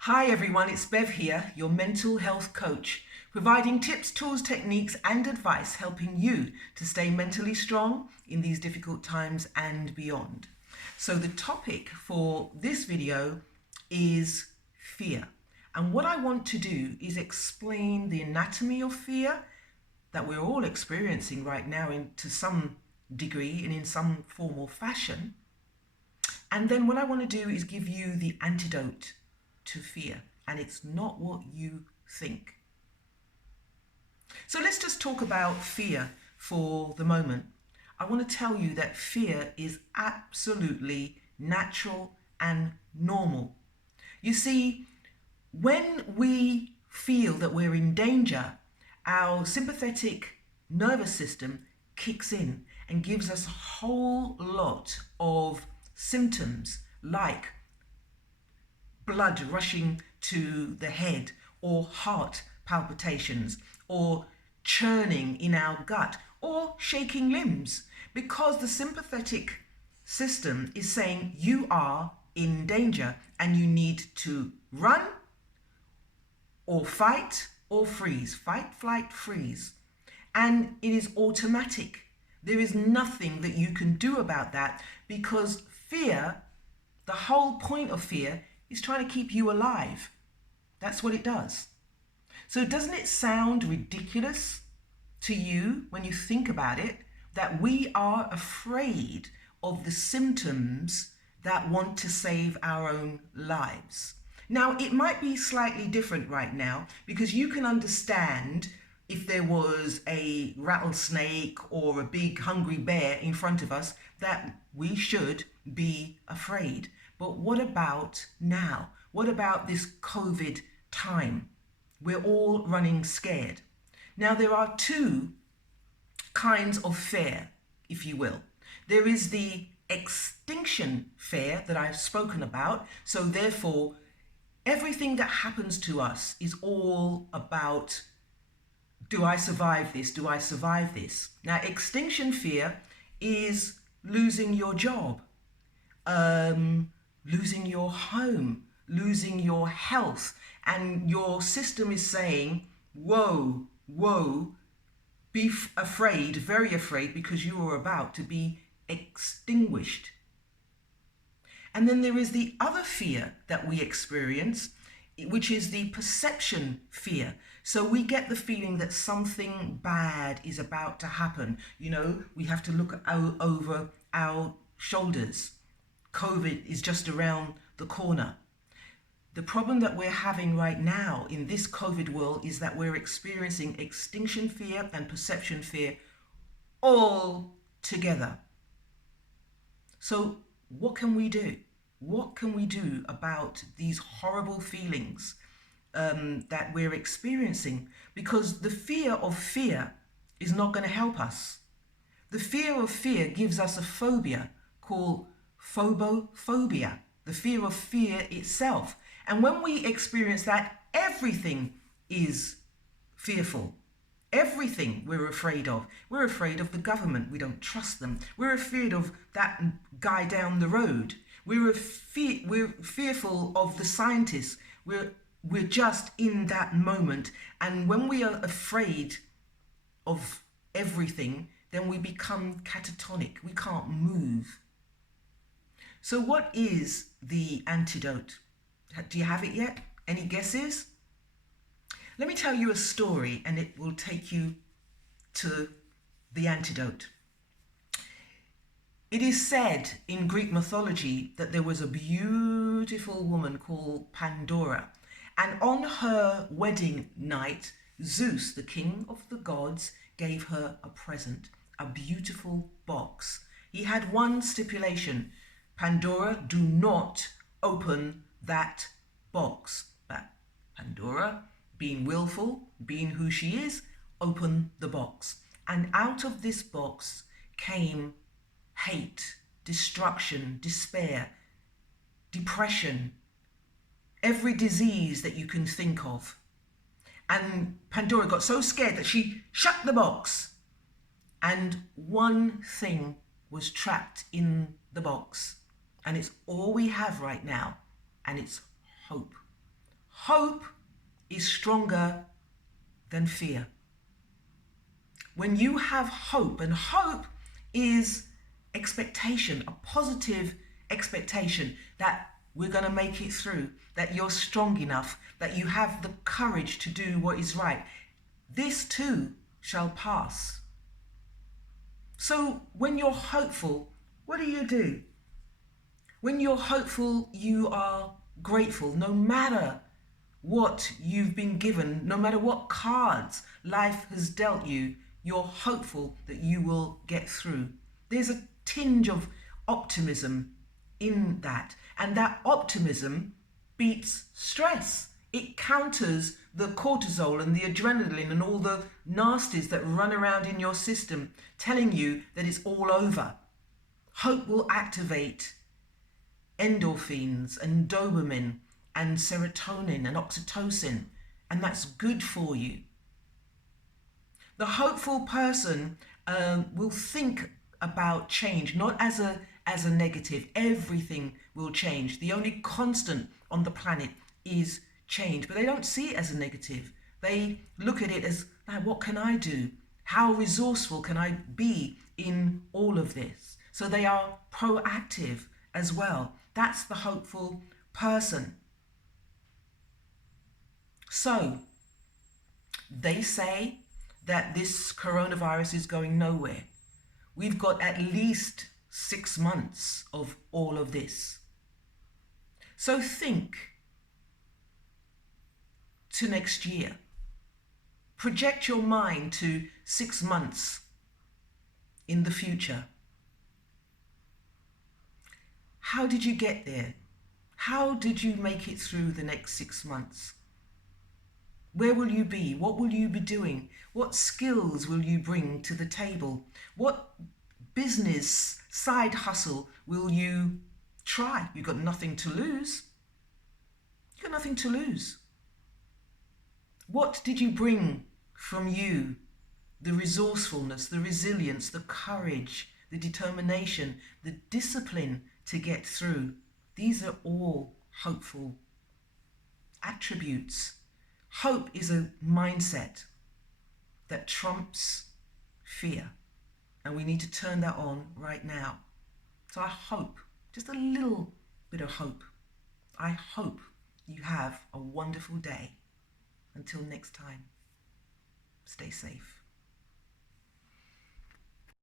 Hi everyone, it's Bev here, your mental health coach, providing tips, tools, techniques and advice helping you to stay mentally strong in these difficult times and beyond. So the topic for this video is fear. And what I want to do is explain the anatomy of fear that we're all experiencing right now to some degree and in some form or fashion. And then what I want to do is give you the antidote to fear, and it's not what you think. So let's just talk about fear for the moment. I want to tell you that fear is absolutely natural and normal. You see, when we feel that we're in danger, our sympathetic nervous system kicks in and gives us a whole lot of symptoms like blood rushing to the head, or heart palpitations, or churning in our gut, or shaking limbs, because the sympathetic system is saying you are in danger and you need to run or fight or freeze. Fight, flight, freeze. And it is automatic. There is nothing that you can do about that, because fear, the whole point of fear, is trying to keep you alive. That's what it does. So doesn't it sound ridiculous to you when you think about it, that we are afraid of the symptoms that want to save our own lives? Now, it might be slightly different right now, because you can understand if there was a rattlesnake or a big hungry bear in front of us, that we should be afraid. But what about now? What about this COVID time? We're all running scared. Now, there are two kinds of fear, if you will. There is the extinction fear that I've spoken about. So therefore, everything that happens to us is all about, do I survive this? Do I survive this? Now, extinction fear is losing your job, losing your home, losing your health, and your system is saying, whoa, whoa, be afraid, very afraid, because you are about to be extinguished. And then there is the other fear that we experience, which is the perception fear. So we get the feeling that something bad is about to happen. You know, we have to look over our shoulders. COVID is just around the corner. The problem that we're having right now in this COVID world is that we're experiencing extinction fear and perception fear all together. So what can we do? What can we do about these horrible feelings that we're experiencing? Because the fear of fear is not going to help us. The fear of fear gives us a phobia called phobophobia, the fear of fear itself. And when we experience that, everything is fearful. Everything we're afraid of. We're afraid of the government. We don't trust them. We're afraid of that guy down the road. We're fearful of the scientists. We're just in that moment. And when we are afraid of everything, then we become catatonic. We can't move. So what is the antidote? Do you have it yet? Any guesses? Let me tell you a story and it will take you to the antidote. It is said in Greek mythology that there was a beautiful woman called Pandora, and on her wedding night, Zeus, the king of the gods, gave her a present, a beautiful box. He had one stipulation: Pandora, do not open that box. But Pandora, being willful, being who she is, opened the box. And out of this box came hate, destruction, despair, depression, every disease that you can think of. And Pandora got so scared that she shut the box. And one thing was trapped in the box. And it's all we have right now. And it's hope. Hope is stronger than fear. When you have hope, and hope is expectation, a positive expectation that we're going to make it through, that you're strong enough, that you have the courage to do what is right. This too shall pass. So when you're hopeful, what do? When you're hopeful, you are grateful, no matter what you've been given, no matter what cards life has dealt you, you're hopeful that you will get through. There's a tinge of optimism in that, and that optimism beats stress. It counters the cortisol and the adrenaline and all the nasties that run around in your system telling you that it's all over. Hope will activate endorphins and dopamine and serotonin and oxytocin, and that's good for you. The hopeful person will think about change not as a negative. Everything will change. The only constant on the planet is change, but they don't see it as a negative. They look at it as, now, what can I do? How resourceful can I be in all of this? So they are proactive as well. That's the hopeful person. So they say that this coronavirus is going nowhere. We've got at least 6 months of all of this. So think to next year. Project your mind to 6 months in the future. How did you get there? How did you make it through the next 6 months? Where will you be? What will you be doing? What skills will you bring to the table? What business side hustle will you try? You've got nothing to lose. You've got nothing to lose. What did you bring from you? The resourcefulness, the resilience, the courage, the determination, the discipline to get through. These are all hopeful attributes. Hope is a mindset that trumps fear, and we need to turn that on right now. So I hope, just a little bit of hope, I hope you have a wonderful day. Until next time, stay safe.